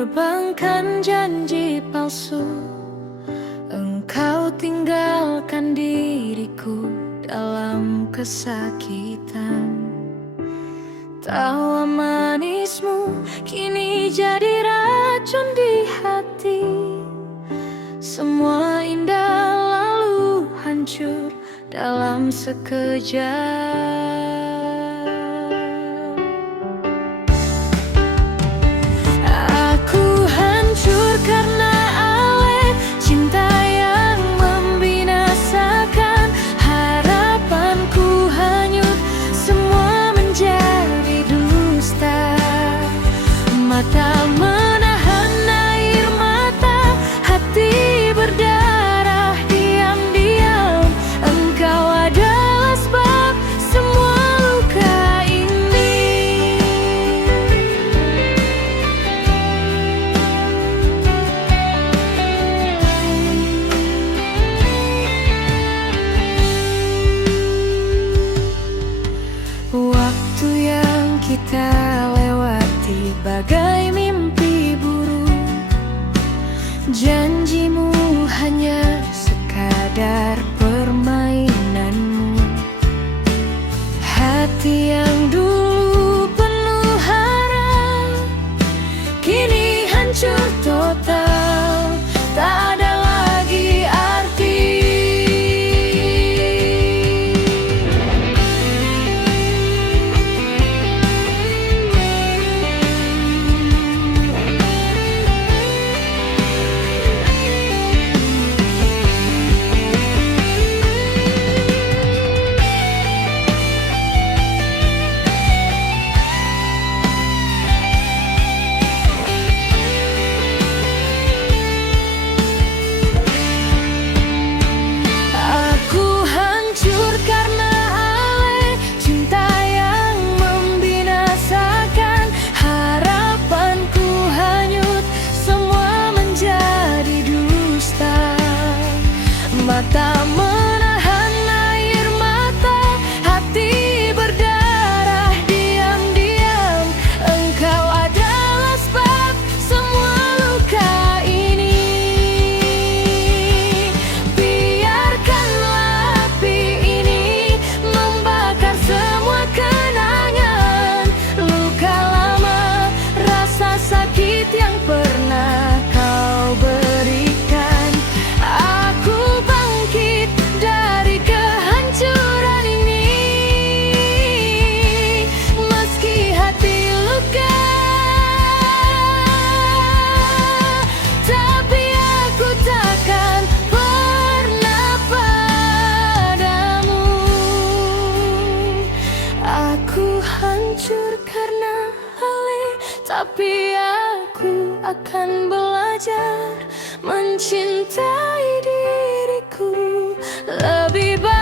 terbangkan janji palsu. Engkau tinggalkan diriku dalam kesakitan. Tawa manismu kini jadi racun di hati. Semua indah lalu hancur dalam sekejap. Aku hancur karena aleh cinta yang membinasakan. Harapanku hanyut, semua menjadi dusta. Mata menahan air mata, hati berdarah diam-diam. Engkau adalah sebab semua luka ini. Waktu yang kita lewati bagai mimpi buruk. Janjimu hanya sekadar permainanmu. Hati yang dulu penuh harap kini hancur total, tak ada lagi arti. Aku hancur karena aleh cinta yang membinasakan. Harapanku hanyut, semua menjadi dusta. Mata menahan air mata, hati berdarah diam-diam. Engkau adalah sebab semua luka ini. Biarkanlah api ini membakar semua kenangan. Luka lama, rasa sakit yang pernah kau berikan. Aku bangkit dari kehancuran ini, meski hati luka. Tapi aku takkan pernah padamu. Aku hancur karena aleh, tapi aku akan belajar mencintai diriku lebih baik.